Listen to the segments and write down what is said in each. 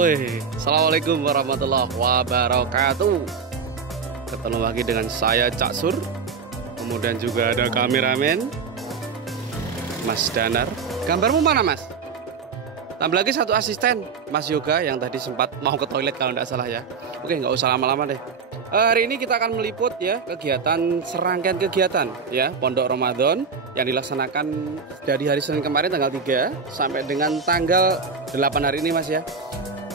Woi, assalamualaikum warahmatullahi wabarakatuh. Ketemu lagi dengan saya Cak Sur. Kemudian juga ada kameramen Mas Danar. Gambarmu mana Mas? Tambah lagi satu asisten Mas Yoga yang tadi sempat mau ke toilet kalau tidak salah ya. Oke, nggak usah lama-lama deh. Hari ini kita akan meliput ya kegiatan, serangkaian kegiatan ya Pondok Ramadan yang dilaksanakan dari hari Senin kemarin tanggal 3 sampai dengan tanggal 8 hari ini Mas ya.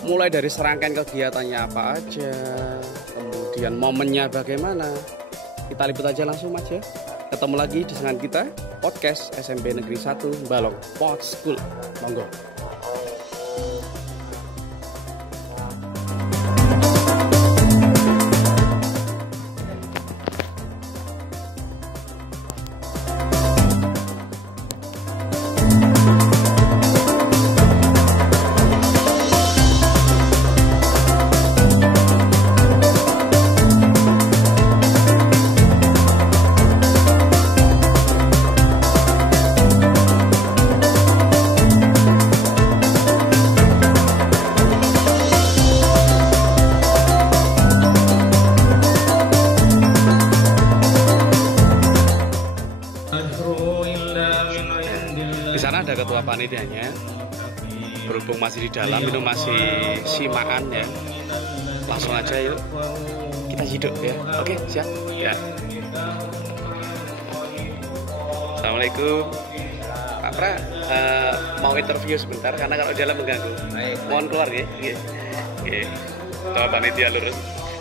Mulai dari serangkaian kegiatannya apa aja, kemudian momennya bagaimana. Kita liput aja langsung Mas ya. Ketemu lagi dengan kita podcast SMP Negeri 1 Balong Pod School. Monggo. Di sana ada ketua panitianya. Berhubung masih di dalam, itu masih simaan ya. Langsung aja yuk. Kita hidup ya. Oke, siap. Ya. Assalamualaikum. Pak Pra, mau interview sebentar karena kalau di dalam mengganggu. Mohon keluar ya. Oke. Ketua panitia lurus.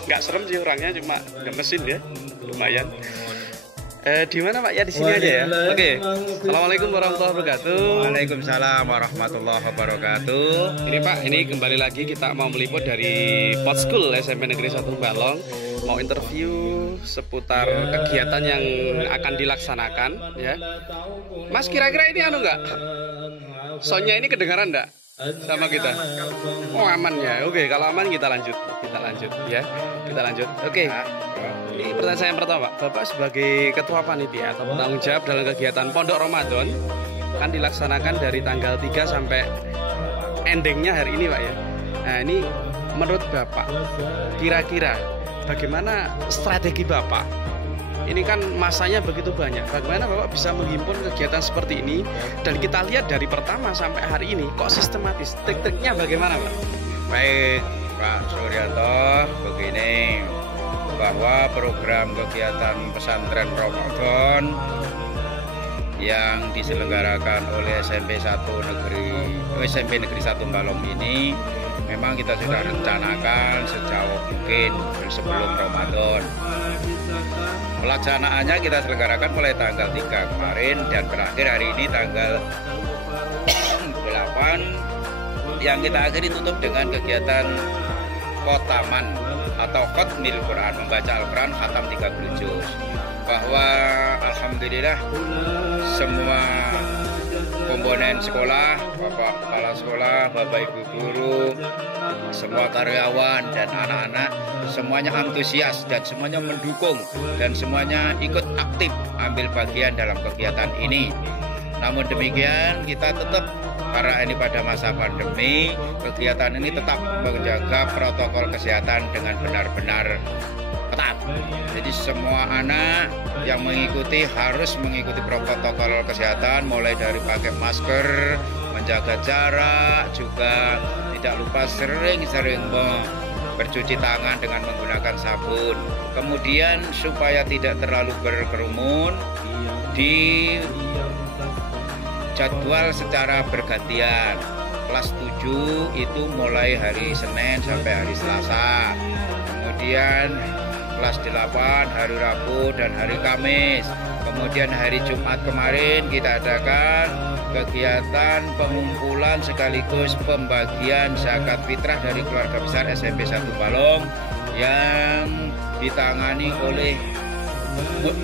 Nggak serem sih orangnya, cuma gemesin ya. Lumayan. Di mana Pak ya, di sini aja ya. Oke. Assalamualaikum warahmatullahi wabarakatuh. Waalaikumsalam warahmatullahi wabarakatuh. Ini Pak, ini kembali lagi kita mau meliput dari Pod School SMP Negeri 1 Balong. Mau interview seputar kegiatan yang akan dilaksanakan ya. Mas, kira-kira ini anu nggak? Soundnya ini kedengaran nggak sama kita? Oh, aman ya. Oke, kalau aman kita lanjut. Kita lanjut ya. Kita lanjut. Oke. Ini pertanyaan saya yang pertama, Pak. Bapak sebagai ketua panitia atau penanggung jawab dalam kegiatan Pondok Ramadan kan dilaksanakan dari tanggal 3 sampai endingnya hari ini Pak ya. Nah ini menurut Bapak kira-kira bagaimana strategi Bapak? Ini kan masanya begitu banyak. Bagaimana Bapak bisa menghimpun kegiatan seperti ini? Dan kita lihat dari pertama sampai hari ini kok sistematis. Trik-triknya bagaimana Pak? Baik Pak Suryanto, begini, bahwa program kegiatan pesantren Ramadan yang diselenggarakan oleh SMP Negeri 1 Balong ini memang kita sudah rencanakan sejauh mungkin sebelum Ramadan. Pelaksanaannya kita selenggarakan mulai tanggal 3 kemarin dan berakhir hari ini tanggal 8 yang kita akhiri tutup dengan kegiatan Khotaman atau Khatmil Quran, membaca Al-Quran khatam 30 juz. Bahwa alhamdulillah semua komponen sekolah, Bapak Kepala Sekolah, Bapak Ibu Guru, semua karyawan dan anak-anak semuanya antusias dan semuanya mendukung dan semuanya ikut aktif ambil bagian dalam kegiatan ini. Namun demikian kita tetap, karena ini pada masa pandemi, kegiatan ini tetap menjaga protokol kesehatan dengan benar-benar ketat. Jadi semua anak yang mengikuti harus mengikuti protokol kesehatan, mulai dari pakai masker, menjaga jarak, juga tidak lupa sering-sering bercuci tangan dengan menggunakan sabun. Kemudian supaya tidak terlalu berkerumun, di jadwal secara bergantian. Kelas 7 itu mulai hari Senin sampai hari Selasa. Kemudian kelas 8 hari Rabu dan hari Kamis. Kemudian hari Jumat kemarin kita adakan kegiatan pengumpulan sekaligus pembagian zakat fitrah dari keluarga besar SMP 1 Balong yang ditangani oleh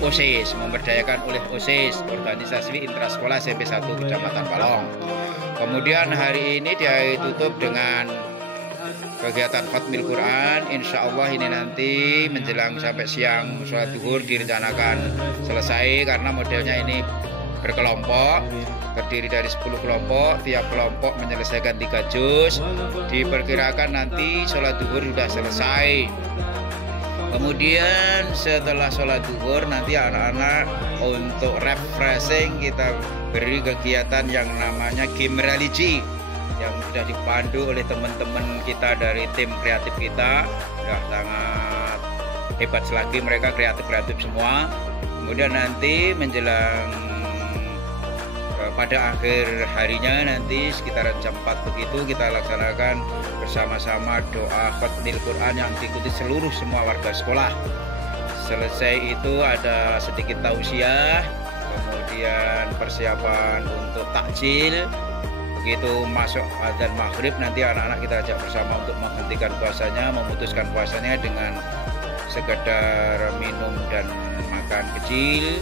OSIS, memberdayakan oleh OSIS, Organisasi Intrasekolah SMP 1 Kecamatan Balong. Kemudian hari ini dia tutup dengan kegiatan Khatmil Quran. Insya Allah ini nanti menjelang sampai siang sholat zuhur direncanakan selesai, karena modelnya ini berkelompok, terdiri dari 10 kelompok, tiap kelompok menyelesaikan 3 juz. Diperkirakan nanti sholat zuhur sudah selesai. Kemudian setelah sholat zuhur nanti anak-anak untuk refreshing kita beri kegiatan yang namanya game religi yang sudah dipandu oleh teman-teman kita dari tim kreatif kita. Sudah sangat hebat lagi, mereka kreatif semua. Kemudian nanti menjelang pada akhir harinya nanti sekitaran jam 4 begitu kita laksanakan bersama-sama doa khatmil Quran yang diikuti seluruh semua warga sekolah. Selesai itu ada sedikit tausiah, kemudian persiapan untuk takjil. Begitu masuk adzan maghrib nanti anak-anak kita ajak bersama untuk menghentikan puasanya, memutuskan puasanya dengan sekedar minum dan makan kecil.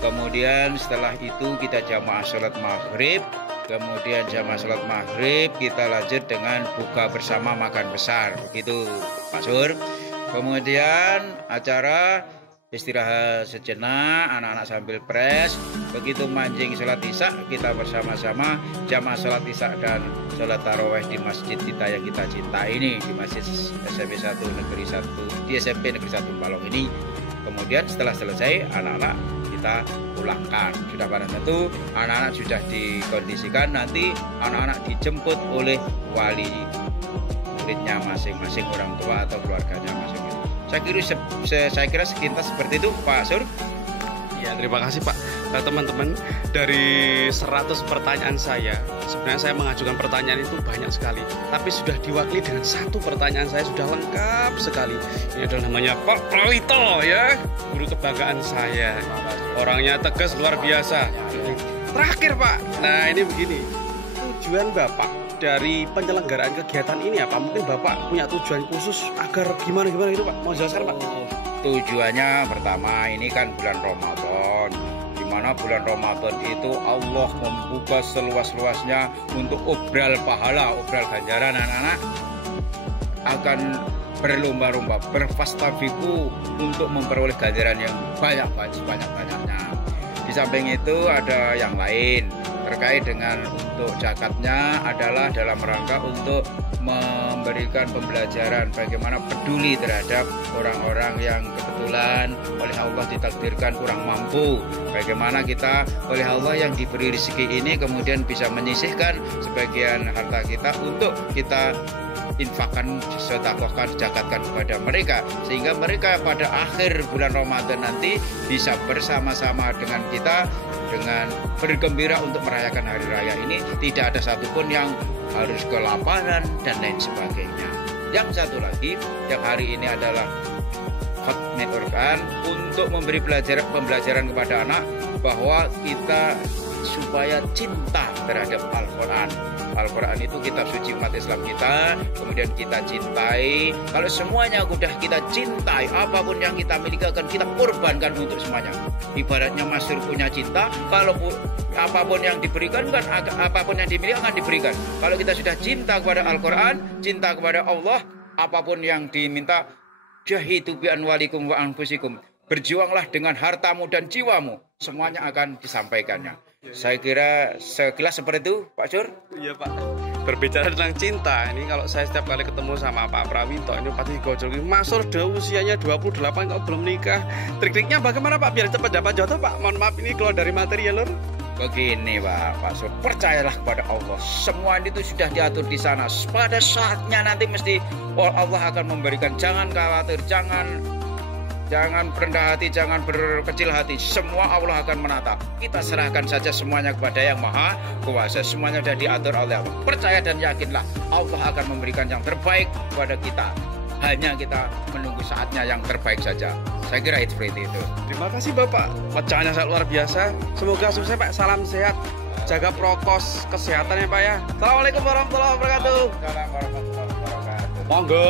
Kemudian setelah itu kita jamaah sholat maghrib. Kemudian jamaah sholat maghrib kita lanjut dengan buka bersama makan besar. Begitu Pak Sur. Kemudian acara istirahat sejenak, anak-anak sambil pres. Begitu mancing sholat isya kita bersama-sama jamaah sholat isya dan sholat taraweh di masjid kita yang kita cintai ini, di masjid SMP 1 Negeri 1 di SMP Negeri 1 Balong ini. Kemudian setelah selesai anak-anak kita pulangkan. Sudah pada tentu anak-anak sudah dikondisikan, nanti anak-anak dijemput oleh wali muridnya masing-masing, orang tua atau keluarganya masing-masing. Saya kira sekitar seperti itu Pak Sur. Ya, terima kasih Pak. Nah teman-teman, dari 100 pertanyaan saya, sebenarnya saya mengajukan pertanyaan itu banyak sekali, tapi sudah diwakili dengan 1 pertanyaan saya sudah lengkap sekali. Ini adalah namanya Pak Prawito ya, guru kebanggaan saya. Orangnya tegas luar biasa. Terakhir Pak, nah ini begini, tujuan Bapak dari penyelenggaraan kegiatan ini apa? Mungkin Bapak punya tujuan khusus agar gimana itu Pak? Mau jelaskan Pak? Tujuannya pertama, ini kan bulan Ramadan, di mana bulan Ramadan itu Allah membuka seluas-luasnya untuk obral pahala, obral ganjaran. Anak-anak akan berlomba-lomba, berfastabiku untuk memperoleh ganjaran yang banyak-banyaknya. Di samping itu ada yang lain terkait dengan untuk zakatnya adalah dalam rangka untuk memberikan pembelajaran bagaimana peduli terhadap orang-orang yang kebetulan oleh Allah ditakdirkan kurang mampu. Bagaimana kita oleh Allah yang diberi rezeki ini kemudian bisa menyisihkan sebagian harta kita untuk kita infakkan, sedekahkan, zakatkan kepada mereka, sehingga mereka pada akhir bulan Ramadan nanti bisa bersama-sama dengan kita dengan bergembira untuk merayakan hari raya ini. Tidak ada satupun yang harus kelaparan dan lain sebagainya. Yang satu lagi, yang hari ini adalah khatmil Quran untuk memberi pembelajaran kepada anak bahwa kita supaya cinta terhadap Al-Quran. Al-Quran itu kitab suci umat Islam kita, kemudian kita cintai. Kalau semuanya sudah kita cintai, apapun yang kita miliki akan kita korbankan untuk semuanya. Ibaratnya Mas Sur punya cinta, kalau apapun yang diberikan kan, apapun yang dimiliki akan diberikan. Kalau kita sudah cinta kepada Al-Quran, cinta kepada Allah, apapun yang diminta, jahidu bi anwalikum wa anfusikum, berjuanglah dengan hartamu dan jiwamu, semuanya akan disampaikannya. Saya kira sekilas seperti itu Pak Sur. Iya Pak. Berbicara tentang cinta, ini kalau saya setiap kali ketemu sama Pak Prawito ini pasti gojol. Mas Sur udah usianya 28 kok belum nikah. Trik-triknya bagaimana Pak biar cepat dapat jodoh Pak? Mohon maaf ini keluar dari materi ya Lur. Begini Pak Sur, percayalah kepada Allah. Semua itu sudah diatur di sana. Pada saatnya nanti mesti Allah akan memberikan. Jangan khawatir, jangan rendah hati, jangan berkecil hati. Semua Allah akan menata. Kita serahkan saja semuanya kepada Yang Maha Kuasa. Semuanya sudah diatur oleh Allah. Percaya dan yakinlah Allah akan memberikan yang terbaik kepada kita. Hanya kita menunggu saatnya yang terbaik saja. Saya kira itu seperti itu. Terima kasih Bapak. Pecahannya sangat luar biasa. Semoga sukses Pak. Salam sehat. Jaga prokes kesehatan ya Pak ya. Assalamualaikum warahmatullahi wabarakatuh. Assalamualaikum warahmatullahi wabarakatuh. Monggo.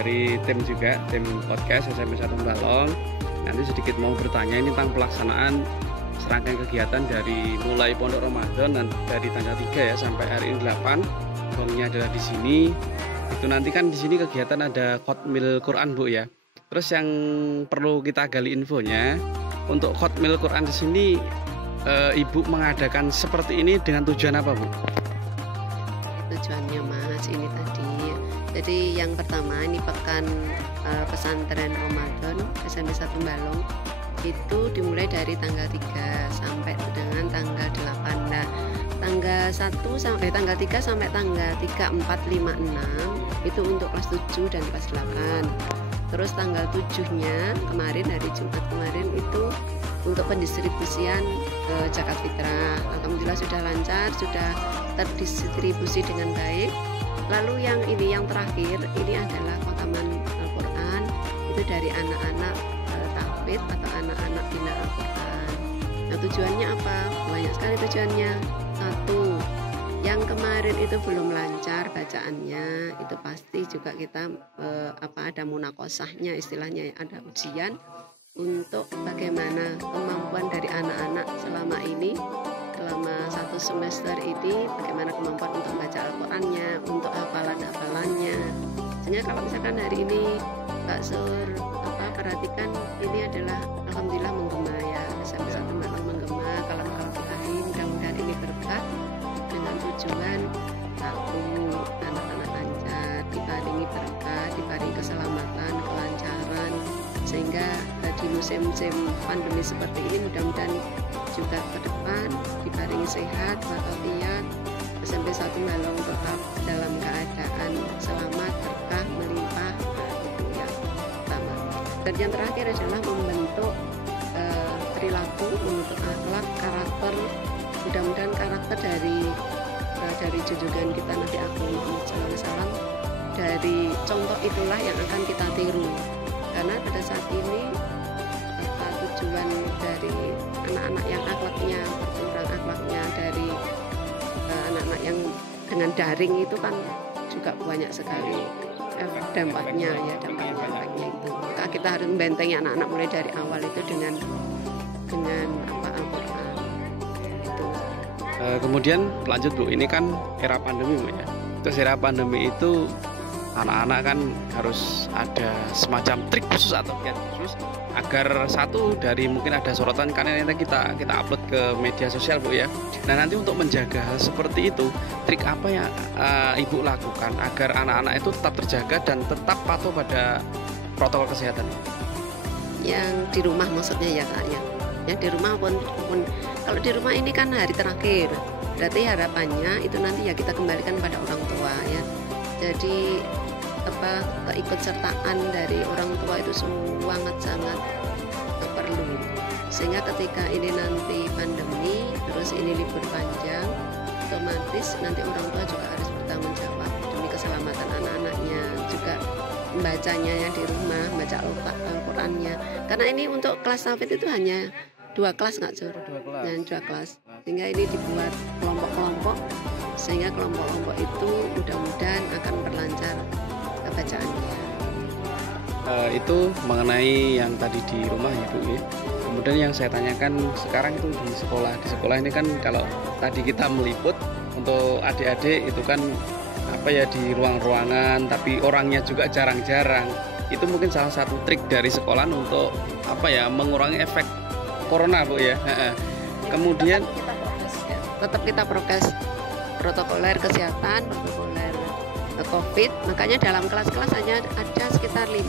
dari tim juga, tim podcast SMP 1 Balong. Nanti sedikit mau bertanya ini tentang pelaksanaan serangkaian kegiatan dari mulai Pondok Ramadan dan dari tanggal 3 ya sampai hari ini 8. Gongnya adalah di sini. Itu nanti kan di sini kegiatan ada Khatmil Quran Bu ya. Terus yang perlu kita gali infonya, untuk Khatmil Quran di sini Ibu mengadakan seperti ini dengan tujuan apa Bu? Tujuannya Mas ini tadi. Jadi yang pertama ini pekan pesantren Ramadan SMP 1 Balong itu dimulai dari tanggal 3 sampai dengan tanggal 8. Nah, tanggal 1 sampai tanggal 3 sampai tanggal 3, 4, 5, 6 itu untuk kelas 7 dan kelas 8. Terus tanggal 7-nya kemarin, hari Jumat kemarin itu untuk pendistribusian zakat fitrah. Alhamdulillah sudah lancar, sudah terdistribusi dengan baik. Lalu yang terakhir ini adalah khataman Al-Quran, itu dari anak-anak tahfidz atau anak-anak bina Al-Quran. Nah, tujuannya apa? Banyak sekali tujuannya. Satu, yang kemarin itu belum lancar bacaannya, itu pasti juga kita ada munakosahnya, istilahnya ada ujian untuk bagaimana kemampuan dari anak-anak selama ini, selama 1 semester ini, bagaimana kemampuan untuk baca Al-Qurannya, untuk hafalan-hafalannya. Sehingga kalau misalkan hari ini Pak Sur perhatikan, ini adalah alhamdulillah menggema ya, SMP 1 Balong menggema, kalau Al-Fatihah, mudah-mudahan ini berkah dengan tujuan satu, anak-anak lancar, dibaringi berkah, dibaringi keselamatan, kelancaran, sehingga di musim-musim pandemi seperti ini mudah-mudahan juga ke depan dibaringi sehat walafiat, SMP 1 Balong tetap dalam keadaan selamat, berkah, melimpah. Itu yang pertama. Dan yang terakhir adalah membentuk perilaku, membentuk akhlak, karakter. Mudah-mudahan karakter dari junjungan kita Nabi Agung Muhammad SAW, dari contoh itulah yang akan kita tiru. Karena pada saat ini tujuan dari anak-anak yang akhlaknya berkurang, akhlaknya dari anak-anak yang dengan daring itu kan juga banyak sekali dampaknya ya, dampaknya itu. Maka kita harus membentengi anak-anak mulai dari awal itu dengan Al-Quran. Itu. Kemudian lanjut Bu, ini kan era pandemi Bu ya. Terus era pandemi itu anak-anak kan harus ada semacam trik khusus atau kiat khusus agar satu dari mungkin ada sorotan karena nanti kita upload ke media sosial Bu ya. Nah, nanti untuk menjaga hal seperti itu, trik apa yang Ibu lakukan agar anak-anak itu tetap terjaga dan tetap patuh pada protokol kesehatan? Yang di rumah maksudnya ya Kak ya. Ya di rumah pun kalau di rumah ini kan hari terakhir. Berarti harapannya itu nanti ya kita kembalikan pada orang tua ya. Jadi keikutsertaan dari orang tua itu sangat perlu, sehingga ketika ini nanti pandemi terus ini libur panjang, otomatis nanti orang tua juga harus bertanggung jawab demi keselamatan anak-anaknya, juga membacanya ya di rumah, baca Al-Qurannya. Karena ini untuk kelas tahfidz itu hanya 2 kelas nggak Sur? 2 kelas. Sehingga ini dibuat kelompok-kelompok, sehingga kelompok-kelompok itu mudah-mudahan akan berlancar kebacaannya. Itu mengenai yang tadi di rumah ya Bu ya. Kemudian yang saya tanyakan sekarang itu di sekolah. Di sekolah ini kan kalau tadi kita meliput untuk adik-adik itu kan di ruang-ruangan, tapi orangnya juga jarang-jarang. Itu mungkin salah satu trik dari sekolahan untuk mengurangi efek corona Bu ya. Kemudian tetap kita prokes protokoler kesehatan, protokoler COVID. Makanya dalam kelas-kelas hanya ada sekitar 5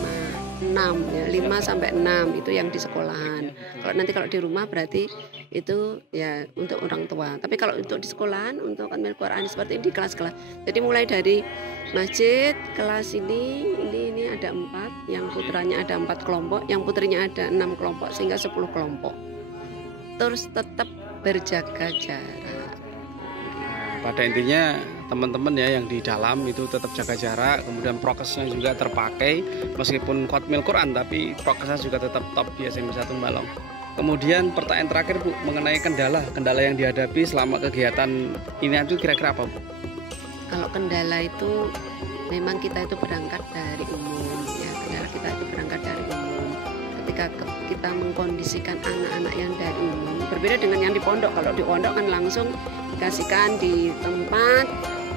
sampai 6 itu yang di sekolahan. Kalau di rumah berarti itu ya untuk orang tua. Tapi kalau untuk di sekolahan untuk Khatmil Quran seperti ini di kelas-kelas. Jadi mulai dari masjid kelas ini ada 4, yang putranya ada 4 kelompok, yang putrinya ada 6 kelompok sehingga 10 kelompok. Terus tetap berjaga jarak. Pada intinya teman-teman ya yang di dalam itu tetap jaga jarak, kemudian prokesnya juga terpakai meskipun Khatmil Quran tapi prokesnya juga tetap top di SMP 1 Balong. Kemudian pertanyaan terakhir Bu mengenai kendala yang dihadapi selama kegiatan ini itu kira-kira apa Bu? Kalau kendala itu memang kita itu berangkat dari umum. ketika kita mengkondisikan anak-anak yang dari umum, berbeda dengan yang di pondok. Kalau di pondok kan langsung dikasihkan di tempat,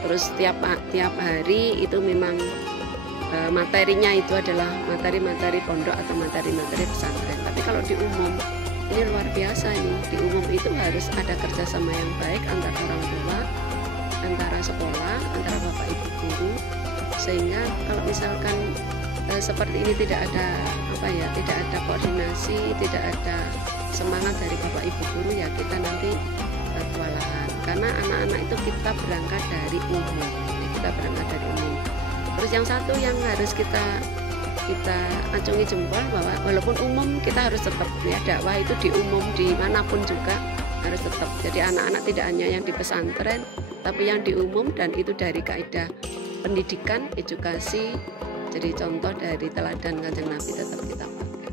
terus tiap hari itu memang materinya itu adalah materi-materi pondok atau materi-materi pesantren. Tapi kalau di umum ini luar biasa ini. Di umum itu harus ada kerjasama yang baik antara orang tua, antara sekolah, antara bapak ibu guru, sehingga kalau misalkan seperti ini tidak ada tidak ada koordinasi, tidak ada semangat dari bapak ibu guru, ya kita nanti kewalahan. Karena anak-anak itu kita berangkat dari umum, Terus yang satu yang harus kita acungi jempol, bahwa walaupun umum kita harus tetap ya, dakwah itu di umum dimanapun juga harus tetap. Jadi anak-anak tidak hanya yang di pesantren, tapi yang di umum, dan itu dari kaidah pendidikan, edukasi. Jadi contoh dari teladan Kanjeng Nabi tetap kita pakai.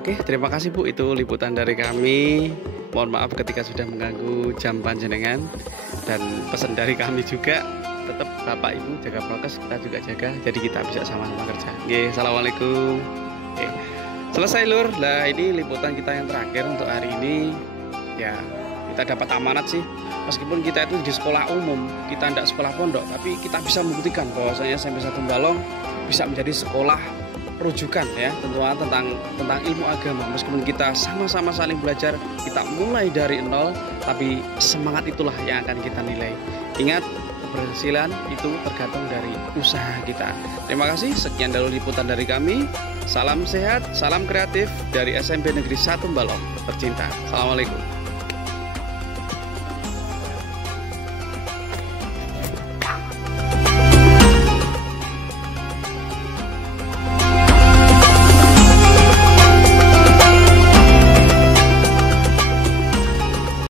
Oke, terima kasih Bu, itu liputan dari kami. Mohon maaf ketika sudah mengganggu jam panjenengan, dan pesan dari kami juga tetap Bapak Ibu jaga prokes, kita juga jaga, jadi kita bisa sama-sama kerja. Oke, assalamualaikum. Oke, selesai Lur. Nah, ini liputan kita yang terakhir untuk hari ini. Ya, kita dapat amanat sih. Meskipun kita itu di sekolah umum, kita tidak sekolah pondok, tapi kita bisa membuktikan bahwasanya SMP 1 Balong bisa menjadi sekolah rujukan ya, tentunya tentang ilmu agama. Meskipun kita sama-sama saling belajar, kita mulai dari nol, tapi semangat itulah yang akan kita nilai. Ingat, keberhasilan itu tergantung dari usaha kita. Terima kasih, sekian dulu liputan dari kami. Salam sehat, salam kreatif dari SMP Negeri 1 Balong tercinta. Assalamualaikum.